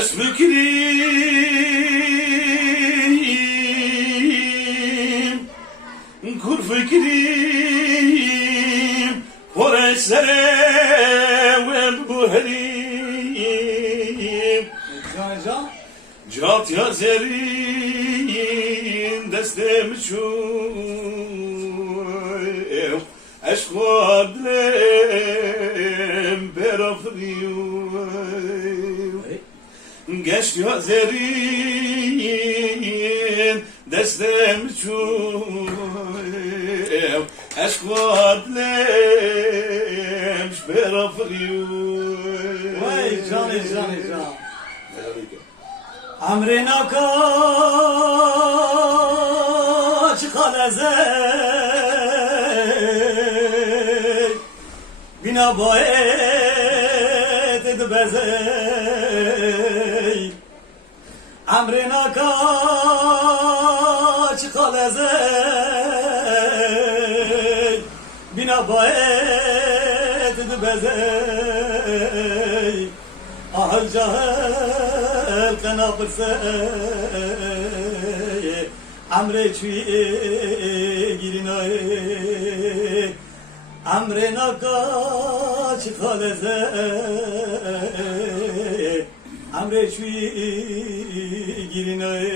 Es fikrim, kur fikrim, por esere ve buherim. Cat yazerin destem şu, eşk vadlem berafriyum. Geç yazerin destem şu, eşk vadlem berafriyum. Vay canı. Amrina kaç kalezey bina bayet edbezey Amrina kaç kalezey bina bayet edbezey ahal cahil kana pırsey amre çüye girinay amre nakaç kalezey amre çüye girinay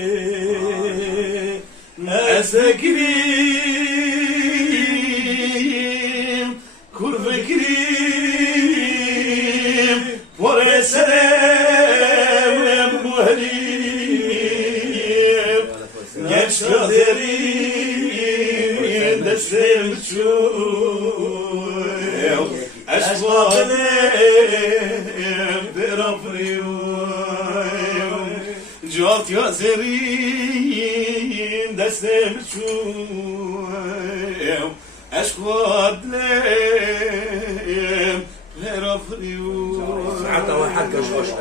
Esekrim, kur fikrim, por eserem buherim. Genç gözlerin destem şu, eşvalem berafriyum. Cat yazerin destem şu, eşvalem berafriyum. ساعتها واحد كان شوشة